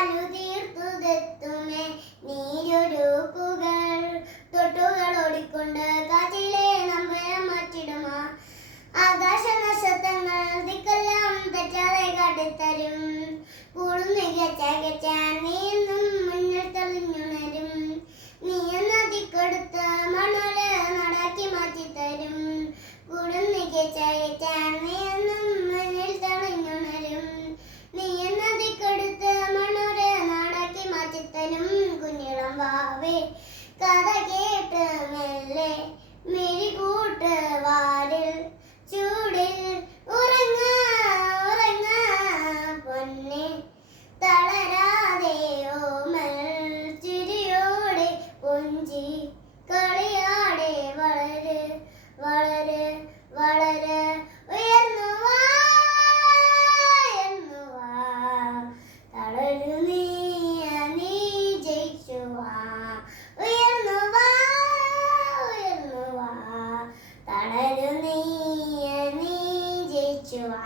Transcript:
പാലു തീർത്തുതെത്തുമേ നീരൊരുക്കുകൾ തൊട്ടുകൾ ഓടിക്കൊണ്ട് കാറ്റിലെ നമ്പരം മാറ്റിടുമാ ആകാശ നക്ഷത്രങ്ങൾ ദിക്കെല്ലാം തെറ്റാതെ കാട്ടിത്തരും കൂടും മികച്ചാൻ നീയെന്നും മുന്നിൽ തെളിഞ്ഞുണരും നീ എന്ന ദിക്കെടുത്ത് മണോര നാടാക്കി മാറ്റിത്തരും കൂടും മികച്ചാൻ നീയെന്നും മുന്നിൽ തെളിഞ്ഞുണരും നീ എന്ന ദിക്കെടുത്ത് മണോര നാടാക്കി മാറ്റിത്തരും കുഞ്ഞിളം വാവേ കഥ കേട്ട് മെല്ലെ മിഴികൂട്ട് വാരിൽ ചൂടിൽ ഉറങ്ങ പൊന്നെ തളരാതെ ഓമൽ ചിരിയോടെ കൊഞ്ചി കളിയാടെ വളര് വളര് വളര് ഉയർന്നു വാ തളരു നീ ജയിച്ചു വാ ഉയർന്നു വാ തളരു നീ ജയിച്ചു വാ